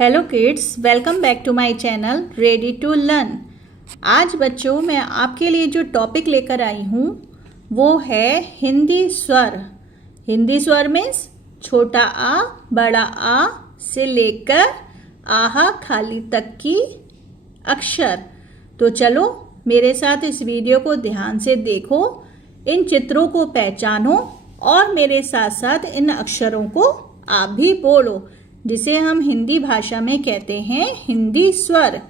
Hello kids, welcome back to my channel ready to learn. आज बच्चों मैं आपके लिए जो टॉपिक लेकर आई हूँ वो है हिंदी स्वर। हिंदी स्वर मीन्स छोटा आ बड़ा आ से लेकर आहा खाली तक की अक्षर। तो चलो मेरे साथ इस वीडियो को ध्यान से देखो, इन चित्रों को पहचानो और मेरे साथ साथ इन अक्षरों को आप भी बोलो, जिसे हम हिंदी भाषा में कहते हैं हिंदी स्वर।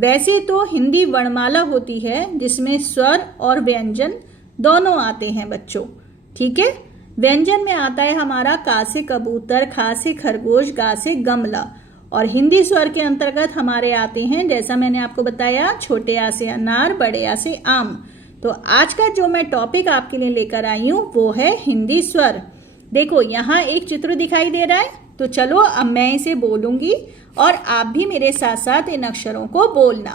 वैसे तो हिंदी वर्णमाला होती है जिसमें स्वर और व्यंजन दोनों आते हैं बच्चों, ठीक है। व्यंजन में आता है हमारा का से कबूतर, खा से खरगोश, गा से गमला। और हिंदी स्वर के अंतर्गत हमारे आते हैं, जैसा मैंने आपको बताया, छोटे आ से अनार, बड़े आ से आम। तो आज का जो मैं टॉपिक आपके लिए लेकर आई हूँ वो है हिंदी स्वर। देखो यहाँ एक चित्र दिखाई दे रहा है, तो चलो अब मैं इसे बोलूंगी और आप भी मेरे साथ साथ इन अक्षरों को बोलना।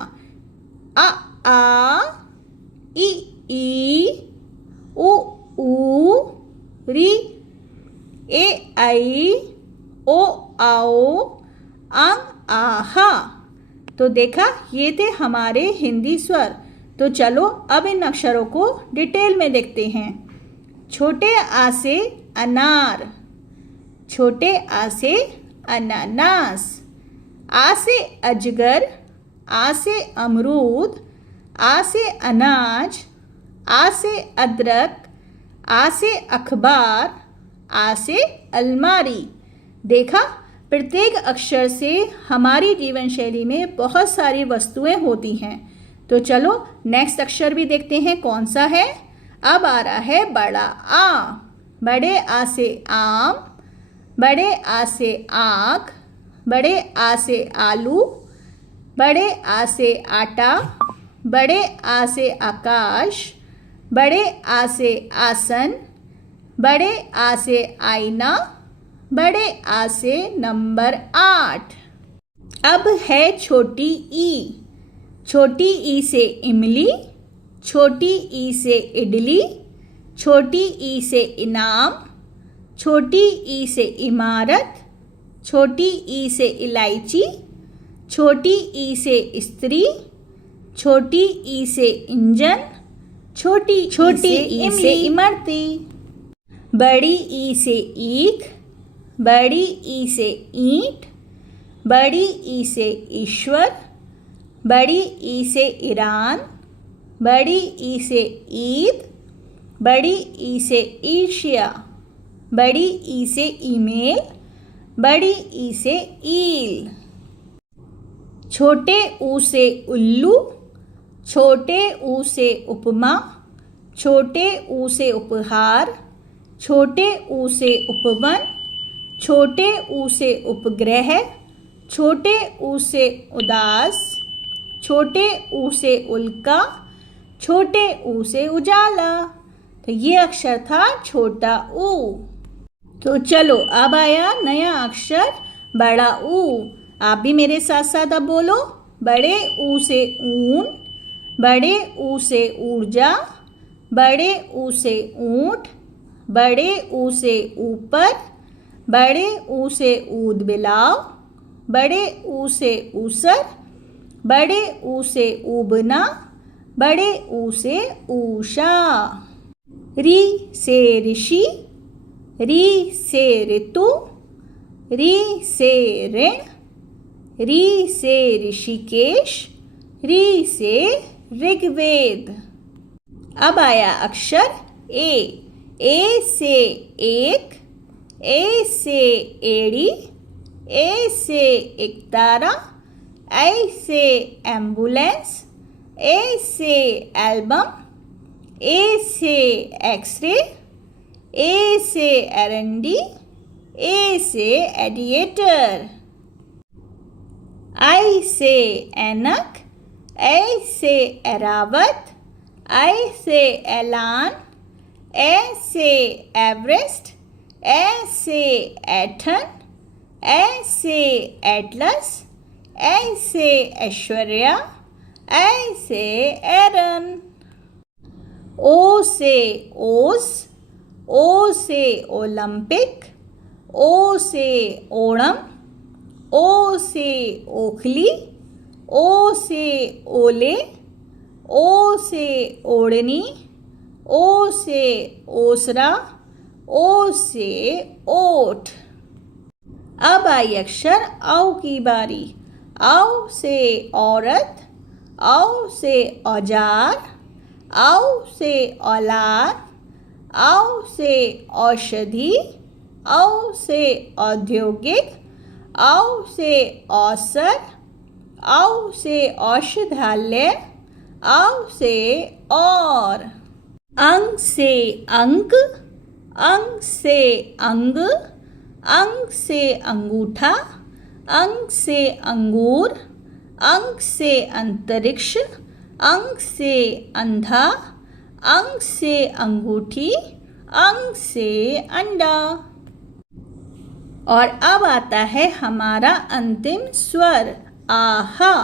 आ ई उ री ए आई ओ आओ अंग आहा। तो देखा, ये थे हमारे हिंदी स्वर। तो चलो अब इन अक्षरों को डिटेल में देखते हैं। छोटे आ से अनार, छोटे आ से अनानास, आ से अजगर, आ से अमरूद, आ से अनाज, आ से अदरक, आ से अखबार, आ से अलमारी। देखा, प्रत्येक अक्षर से हमारी जीवन शैली में बहुत सारी वस्तुएं होती हैं। तो चलो नेक्स्ट अक्षर भी देखते हैं कौन सा है। अब आ रहा है बड़ा आ। बड़े आ से आम, बड़े आ से आँख, बड़े आ से आलू, बड़े आ से आटा, बड़े आ से आकाश, बड़े आ से आसन, बड़े आ से आईना, बड़े आ से नंबर 8। अब है छोटी ई। छोटी ई से इमली, छोटी ई से इडली, छोटी ई से इनाम, छोटी ई से इमारत, छोटी ई से इलायची, छोटी ई से स्त्री, छोटी ई से इंजन, छोटी ई से इमरती। बड़ी ई से ईख, बड़ी ई से ईंट, बड़ी ई से ईश्वर, बड़ी ई से ईरान, बड़ी ई से ईद, बड़ी ई से ईर्ष्या, बड़ी ई से ईमेल, बड़ी ई से ईल। छोटे ऊ से उल्लू, छोटे ऊ से उपमा, छोटे ऊ से उपहार, छोटे ऊ से उपवन, छोटे ऊ से उपग्रह, छोटे ऊ से उदास, छोटे ऊ से उल्का, छोटे ऊ से उजाला। तो ये अक्षर था छोटा ऊ। तो चलो अब आया नया अक्षर बड़ा ऊ। आप भी मेरे साथ साथ अब बोलो। बड़े ऊ से ऊन, बड़े ऊ से ऊर्जा, बड़े ऊ से ऊंट, बड़े ऊ से ऊपर, बड़े ऊ से ऊद बिलाव, बड़े ऊ से ऊसर, बड़े ऊ से ऊबना, बड़े ऊ से ऊषा। री से ऋषि, री से ऋतु, री से ऋण, री से ऋषिकेश, री से ऋग्वेद। अब आया अक्षर ए। ए से एक, ए से एड़ी, ए से एकतारा, ए से एम्बुलेंस, ए से एल्बम, ए से एक्सरे, ए से एरंडी, ए से एडिएटर। आई से ऐनक, ए से एरावत, आई से ऐलान, ए से एवरेस्ट, ए से ऐठन, ए से एटलस, ए से ऐश्वर्या, ए से एरन। ओ से ओस, ओ से ओलंपिक, ओ से ओणम, ओ से ओखली, ओ से ओले, ओ से ओढ़नी, ओ से ओसरा, ओ से ओठ। अब आई अक्षर औ की बारी। औ से औरत, औ से औजार, औ से औलाद, औ से औषधि, औ से औद्योगिक, औ से औसत, औ से औषधालय, औ से और। अंग से अंक, अंग से अंग, अंग से अंगूठा, अंग से अंगूर, अंग से अंतरिक्ष, अंग से अंधा, अंग से अंगूठी, अंग से अंडा। और अब आता है हमारा अंतिम स्वर आहा।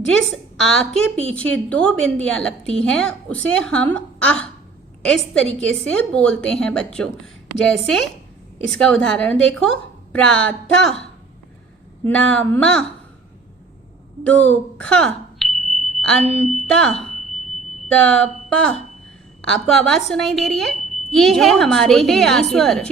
जिस आ के पीछे 2 बिंदियां लगती हैं उसे हम आह इस तरीके से बोलते हैं बच्चों। जैसे इसका उदाहरण देखो, प्रातः, नमः, दुःख, अंतः, तपः। आपको आवाज सुनाई दे रही है? ये है हमारे हिंदी स्वर।